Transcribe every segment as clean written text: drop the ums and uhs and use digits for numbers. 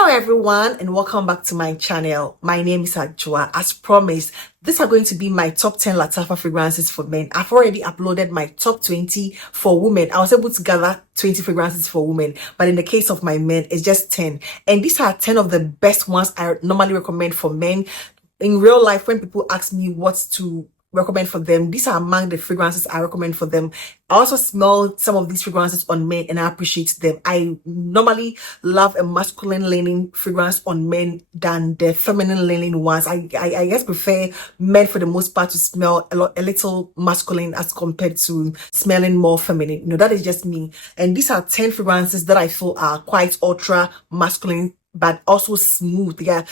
Hello everyone and welcome back to my channel. My name is Ajua. As promised, these are going to be my top 10 Lattafa fragrances for men. I've already uploaded my top 20 for women. I was able to gather 20 fragrances for women, but in the case of my men, it's just 10. And these are 10 of the best ones I normally recommend for men. In real life, when people ask me what to recommend for them, these are among the fragrances I recommend for them. I also smell some of these fragrances on men and I appreciate them. I normally love a masculine leaning fragrance on men than the feminine leaning ones. I just prefer men for the most part to smell a little masculine as compared to smelling more feminine. That is just me. And these are 10 fragrances that I feel are quite ultra masculine but also smooth. Yeah,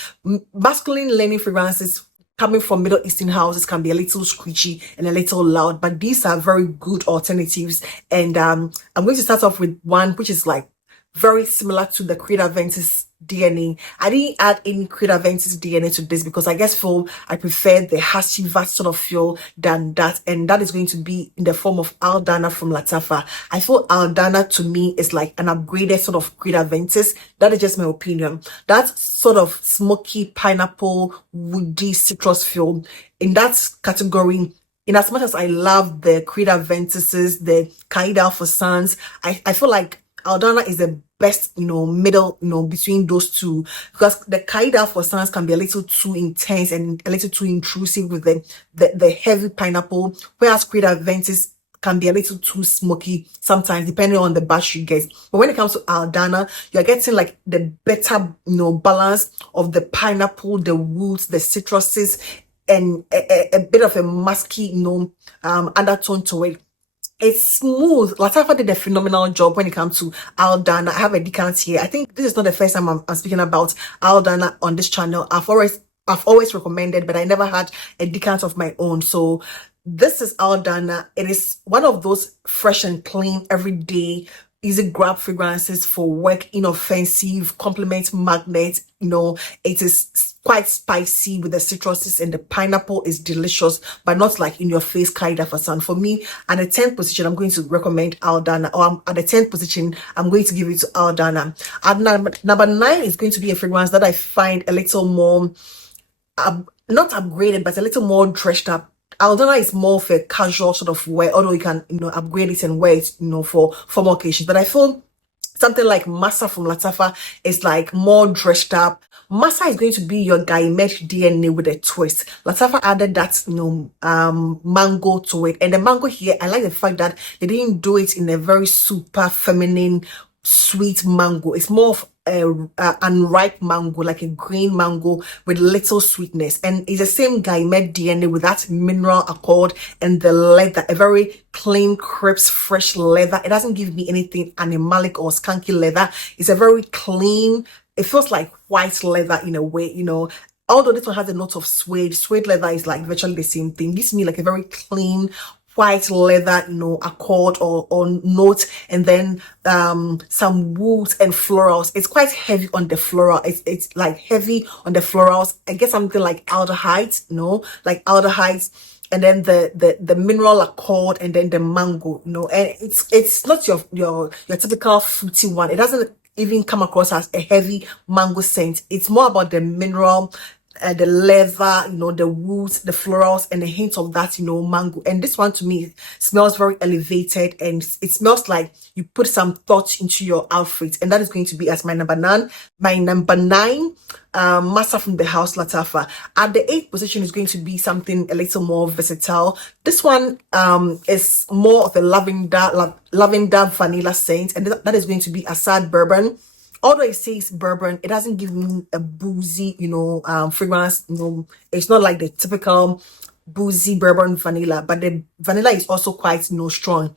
masculine leaning fragrances coming from Middle Eastern houses can be a little screechy and a little loud, but these are very good alternatives. And I'm going to start off with one which is like very similar to the Creed Aventus DNA. I didn't add any Creed Aventus DNA to this because I prefer the Hashivat sort of feel than that, and that is going to be in the form of Aldana from Lattafa. I feel Aldana to me is like an upgraded sort of Creed Aventus. That is just my opinion. That sort of smoky pineapple woody citrus feel in that category. In as much as I love the Creed Aventuses, the Kaida for Sons, I feel like Aldana is the best, middle, between those two, because the Kaida for Sons can be a little too intense and a little too intrusive with the heavy pineapple, whereas Creed Aventus can be a little too smoky sometimes depending on the batch you get. But when it comes to Aldana, you're getting like the better, balance of the pineapple, the woods, the citruses, and a bit of a musky, undertone to it. It's smooth. Lattafa did a phenomenal job when it comes to Aldana. I have a decant here. I think this is not the first time I'm speaking about Aldana on this channel. I've always recommended, but I never had a decant of my own. So this is Aldana. It is one of those fresh and clean, everyday, easy grab fragrances for work, inoffensive, compliment magnet. It is quite spicy with the citruses, and the pineapple is delicious, but not like in your face Kaida for Sun. For me, at the 10th position, I'm going to recommend Aldana, or at the 10th position, I'm going to give it to Aldana. At number 9 is going to be a fragrance that I find a little more, not upgraded, but a little more dressed up. Aldana is more of a casual sort of wear, although you can, upgrade it and wear it, for formal occasions. But I feel something like Masa from Lattafa is like more dressed up. Masa is going to be your Gaimet DNA with a twist. Lattafa added that, mango to it. And the mango here, I like the fact that they didn't do it in a very super feminine, sweet mango. It's more of unripe mango, like a green mango with little sweetness, and it's the same Gaimet DNA with that mineral accord and the leather, a very clean, crisp, fresh leather. It doesn't give me anything animalic or skunky leather. It's a very clean, it feels like white leather in a way, although this one has a note of suede leather is like virtually the same thing. Gives me like a very clean white leather, accord or note, and then some woods and florals. It's quite heavy on the floral. It's like heavy on the florals. I guess something like aldehydes, like aldehydes, and then the mineral accord, and then the mango, and it's not your typical fruity one. It doesn't even come across as a heavy mango scent. It's more about the mineral, the leather, the woods, the florals, and a hint of that, mango. And this one to me smells very elevated, and it smells like you put some thought into your outfit. And that is going to be as my number 9. My number 9, Masa from the house Lattafa. At the 8th position is going to be something a little more versatile. This one is more of a lavender vanilla scent, and that is going to be Asad Bourbon. Although it says bourbon, it doesn't give me a boozy, fragrance. It's not like the typical boozy bourbon vanilla, but the vanilla is also quite, strong.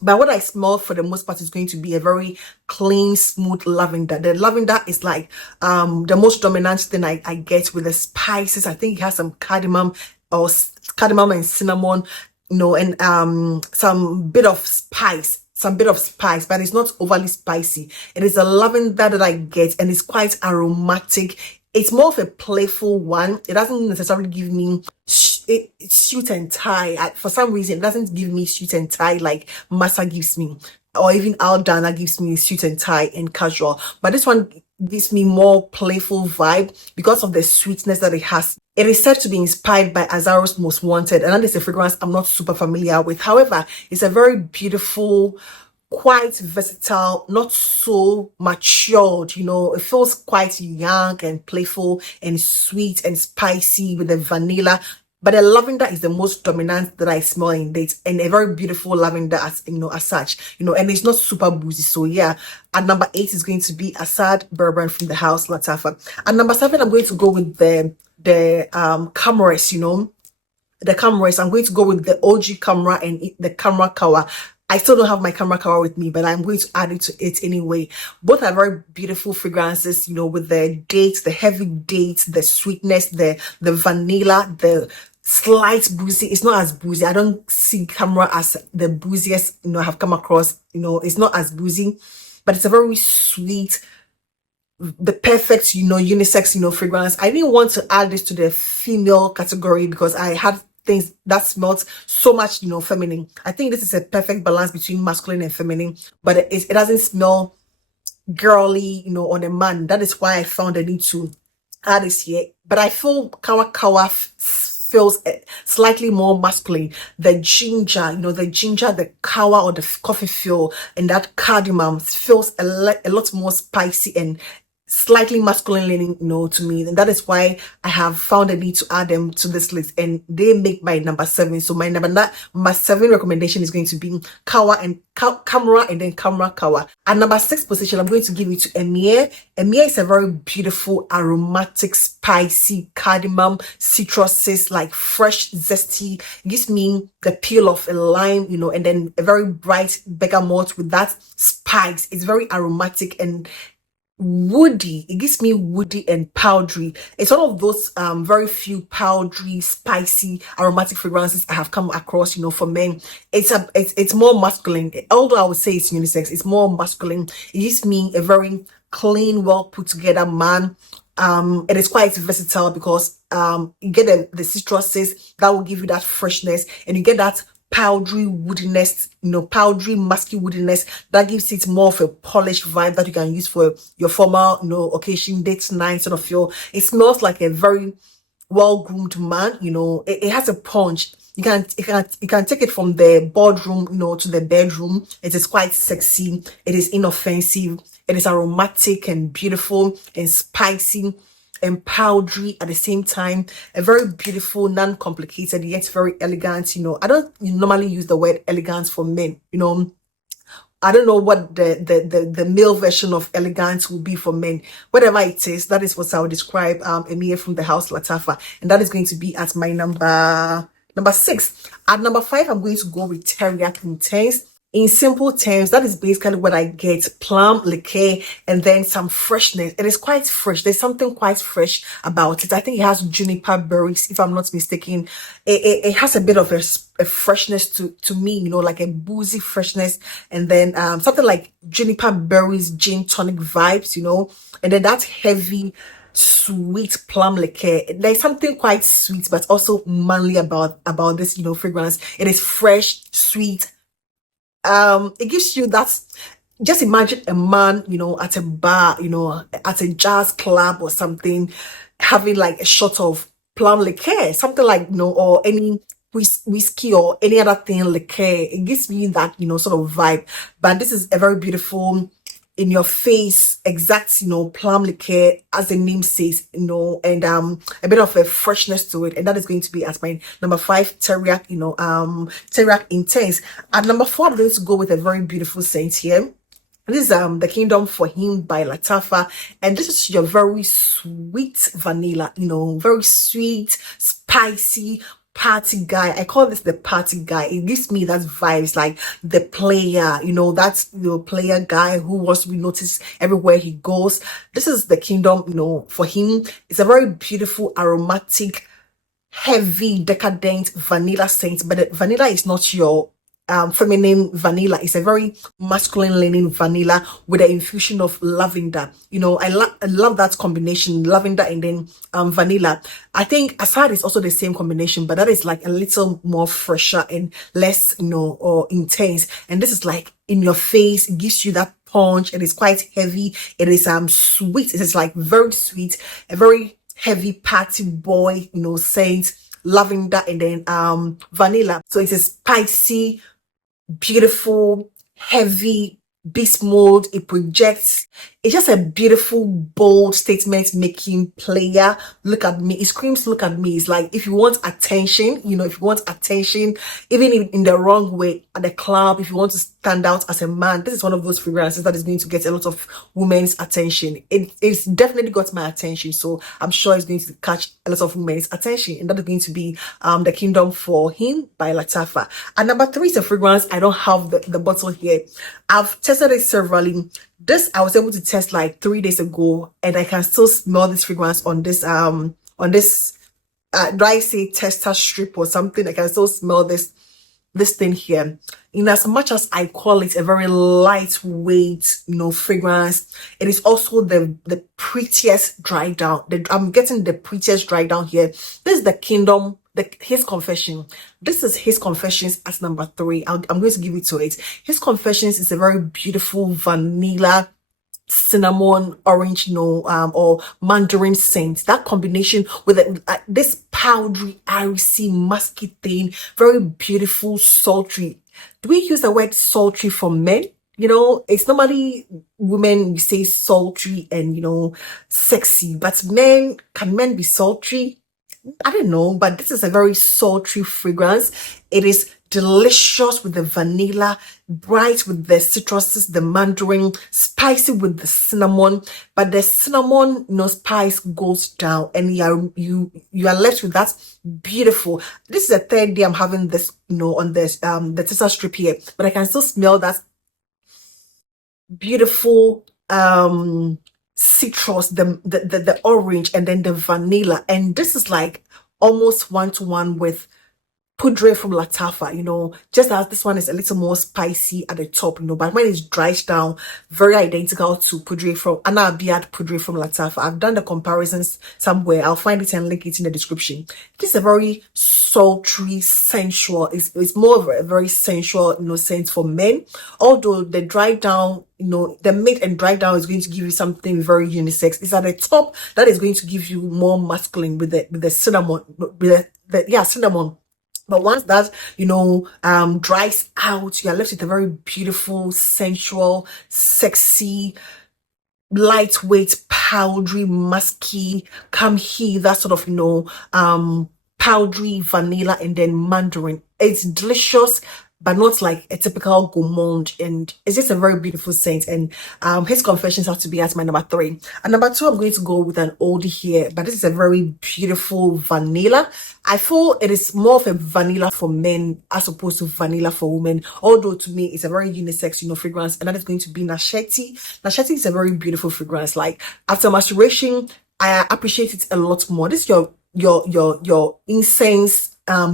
But what I smell for the most part is going to be a very clean, smooth lavender. The lavender is like the most dominant thing I get with the spices. I think it has some cardamom and cinnamon, and some bit of spice. But it's not overly spicy. It is a lavender that I get, and it's quite aromatic. It's more of a playful one. It doesn't necessarily give me suit and tie. For some reason, it doesn't give me suit and tie like Masa gives me, or even Aldana gives me suit and tie and casual. But this one gives me more playful vibe because of the sweetness that it has. It is said to be inspired by Azaro's Most Wanted, and that is a fragrance I'm not super familiar with. However, it's a very beautiful, quite versatile, not so matured, it feels quite young and playful and sweet and spicy with the vanilla. But the lavender is the most dominant that I smell in it, and a very beautiful lavender as such, and it's not super boozy. So yeah, at number 8 is going to be Asad Bourbon from the house Lattafa. At number 7, I'm going to go with the Khamrah, the Khamrah. I'm going to go with the OG Khamrah and the Khamrah Qawah. I still don't have my Khamrah Qawah with me, but I'm going to add it to it anyway. Both are very beautiful fragrances, with the dates, the heavy dates, the sweetness, the vanilla, the slight boozy. It's not as boozy. I don't see Khamrah as the booziest, I have come across. It's not as boozy, but it's a very sweet, the perfect, unisex, fragrance. I didn't want to add this to the female category because I had things that smelled so much, feminine. I think this is a perfect balance between masculine and feminine, but it doesn't smell girly, on a man. That is why I found the need to add this here. But I feel Qawah feels slightly more masculine. The ginger, the Qawah or the coffee feel, and that cardamom feels a lot more spicy and slightly masculine leaning, to me, and that is why I have found a need to add them to this list, and they make my number 7. So my number 7 recommendation is going to be Qawah and Khamrah, and then Khamrah Qawah. At number 6 position, I'm going to give it to Emeer. Emeer is a very beautiful, aromatic, spicy cardamom, citruses, like fresh, zesty. It gives me the peel of a lime, and then a very bright bergamot with that spice. It's very aromatic and woody. It gives me woody and powdery. It's one of those very few powdery, spicy, aromatic fragrances I have come across, for men. It's more masculine. Although I would say it's unisex, it's more masculine. It gives me a very clean, well put together man. It is quite versatile because you get the citruses that will give you that freshness, and you get that powdery woodiness, powdery musky woodiness that gives it more of a polished vibe that you can use for your formal, occasion, dates, night sort of feel. It smells like a very well-groomed man. It has a punch. You can take it from the boardroom, to the bedroom. It is quite sexy. It is inoffensive. It is aromatic and beautiful and spicy and powdery at the same time. A very beautiful, non-complicated, yet very elegant. I don't normally use the word elegance for men. I don't know what the male version of elegance will be for men. Whatever it is, that is what I would describe Emeer from the house Lattafa, and that is going to be at my number 6. At number 5, I'm going to go with Teriaq Intense. In simple terms, that is basically what I get: plum, liqueur, and then some freshness. It is quite fresh. There's something quite fresh about it. I think it has juniper berries, if I'm not mistaken. It has a bit of a freshness to me, like a boozy freshness, and then something like juniper berries, gin tonic vibes, and then that heavy, sweet plum liqueur. There's something quite sweet but also manly about this, fragrance. It is fresh, sweet. It gives you that. Just imagine a man, at a bar, at a jazz club or something, having like a shot of plum liqueur, something like, or any whiskey or any other thing liqueur. It gives me that, sort of vibe. But this is a very beautiful, in your face, exact, plum liqueur, as the name says, and a bit of a freshness to it. And that is going to be at my number 5, Teriaq, Teriaq Intense. At number 4, I'm going to go with a very beautiful scent here. This is The Kingdom for Him by Lattafa, and this is your very sweet vanilla, very sweet, spicy, party guy. I call this the party guy. It gives me that vibes, like the player, that's the player guy who wants to be noticed everywhere he goes. This is The Kingdom, for Him. It's a very beautiful, aromatic, heavy, decadent vanilla scent, but the vanilla is not your feminine vanilla. It's a very masculine leaning vanilla with an infusion of lavender. I love that combination, lavender and then vanilla. I think Asad is also the same combination, but that is like a little more fresher and less, or intense. And this is like in your face. It gives you that punch. It is quite heavy. It is sweet. It is like very sweet, a very heavy party boy, scent, lavender, and then vanilla. So it is spicy, beautiful, heavy, beast mode. It projects. It's just a beautiful, bold statement making player. Look at me. It screams, look at me. It's like, if you want attention, if you want attention, even in the wrong way at the club, if you want to stand out as a man, this is one of those fragrances that is going to get a lot of women's attention. It's definitely got my attention. So I'm sure it's going to catch a lot of women's attention. And that is going to be The Kingdom for Him by Lattafa. And number 3 is a fragrance. I don't have the bottle here. I've tested it severally. This I was able to test like 3 days ago, and I can still smell this fragrance on this do I say tester strip or something? I can still smell this thing here. In as much as I call it a very lightweight, fragrance, it is also the prettiest dry down. I'm getting the prettiest dry down here. This is The Kingdom, His Confession. This is His Confessions as number 3. I'm going to give it to it. His Confessions is a very beautiful vanilla, cinnamon, orange, or mandarin scent. That combination with this powdery, irisy, musky thing, very beautiful, sultry. Do we use the word sultry for men? It's normally women, we say sultry and, sexy, but can men be sultry? I don't know, but this is a very sultry fragrance. It is delicious with the vanilla, bright with the citruses, the mandarin, spicy with the cinnamon, but the cinnamon, spice goes down, and you are left with that beautiful. This is the 3rd day I'm having this, on this the tester strip here, but I can still smell that beautiful citrus, the orange, and then the vanilla. And this is like almost 1-to-1 with Poudre from Lattafa, just as this one is a little more spicy at the top, but when it dries down, very identical to Poudre from Poudre from Lattafa. I've done the comparisons somewhere. I'll find it and link it in the description. It is a very sultry, sensual. It's more of a very sensual, scent for men. Although the dry down, the mid and dry down is going to give you something very unisex. It's at the top that is going to give you more masculine with the cinnamon, with the cinnamon. But once that, dries out, you're left with a very beautiful, sensual, sexy, lightweight, powdery, musky, kamhi, that sort of, powdery, vanilla, and then mandarin. It's delicious, but not like a typical gourmand, and it's just a very beautiful scent. And His Confessions have to be at my number 3. And number 2, I'm going to go with an oldie here, but this is a very beautiful vanilla. I feel it is more of a vanilla for men as opposed to vanilla for women, although to me it's a very unisex, fragrance, and that is going to be Nasheet. Nasheet is a very beautiful fragrance. Like, after masturbation, I appreciate it a lot more. This is your incense,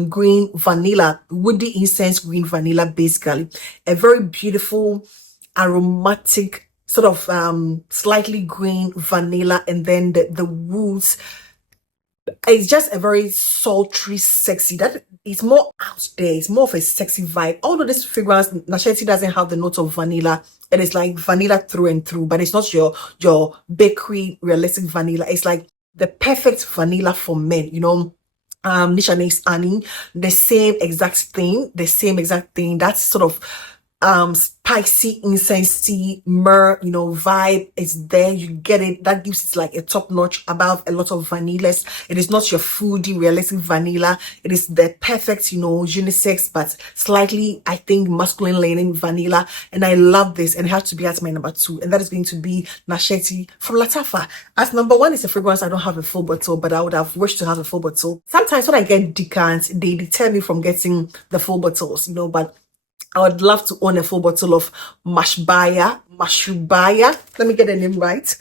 green vanilla, woody incense green vanilla, basically a very beautiful, aromatic sort of slightly green vanilla, and then the woods. It's just a very sultry, sexy. That is more out there. It's more of a sexy vibe. Although this fragrance, Nasheet, doesn't have the note of vanilla. It is like vanilla through and through, but it's not your bakery realistic vanilla. It's like the perfect vanilla for men, Nishane's Annie, the same exact thing. That's sort of spicy, incensey, myrrh, vibe is there. You get it. That gives it like a top notch above a lot of vanillas. It is not your foodie, realistic vanilla. It is the perfect, unisex, but slightly, I think, masculine leaning vanilla. And I love this, and it has to be at my number 2. And that is going to be Nasheet from Lattafa. At number 1 is a fragrance I don't have a full bottle, but I would have wished to have a full bottle. Sometimes when I get decants, they deter me from getting the full bottles, but I would love to own a full bottle of Mashrabya. Let me get the name right.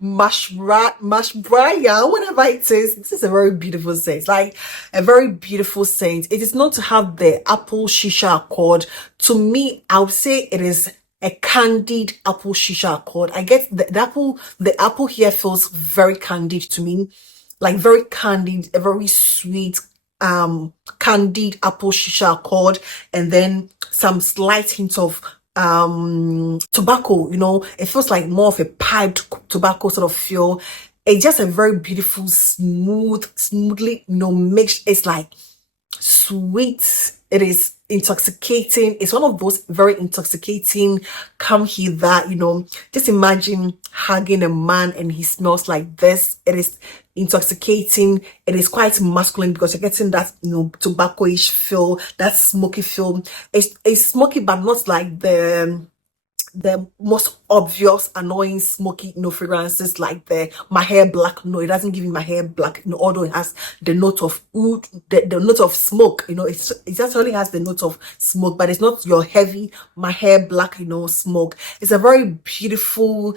Mashrabya, whatever it is. This is a very beautiful scent. Like a very beautiful scent. It is known to have the apple shisha accord. To me, I would say it is a candied apple shisha accord. I get the apple here feels very candied to me. Like very candied, a very sweet, candied apple shisha accord, and then some slight hints of tobacco, you know. It feels like more of a piped tobacco sort of feel. It's just a very beautiful, smoothly, you know, mixed. It's like sweet. It is intoxicating. It's one of those very intoxicating, come hither, you know. Just imagine hugging a man and he smells like this. It is intoxicating. It is quite masculine because you're getting that, you know, tobacco-ish feel, that smoky feel. It's smoky, but not like the most obvious annoying smoky, you know, fragrances like the my hair black. No, it doesn't give me my hair black, you know, although it has the note of oud, the note of smoke, you know. It just only has the note of smoke, but it's not your heavy my hair black, you know, smoke. It's a very beautiful,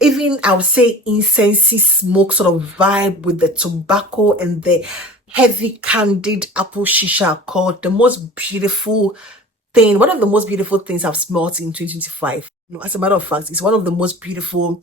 even I would say incensey smoke sort of vibe with the tobacco and the heavy candied apple shisha called the most beautiful thing, one of the most beautiful things I've smelled in 2025. You know, as a matter of fact, it's one of the most beautiful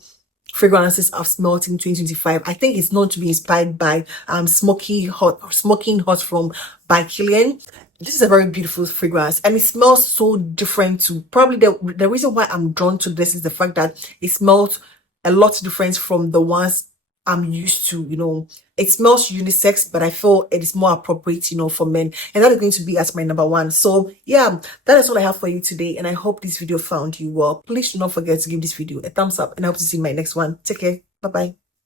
fragrances I've smelled in 2025. I think it's known to be inspired by Smoking Hot from by Killian. This is a very beautiful fragrance and it smells so different too. Probably the reason why I'm drawn to this is the fact that it smells a lot different from the ones I'm used to, you know. It smells unisex, but I feel it is more appropriate, you know, for men. And that is going to be as my number one. So yeah, that is all I have for you today. And I hope this video found you well. Please do not forget to give this video a thumbs up and I hope to see you in my next one. Take care. Bye-bye.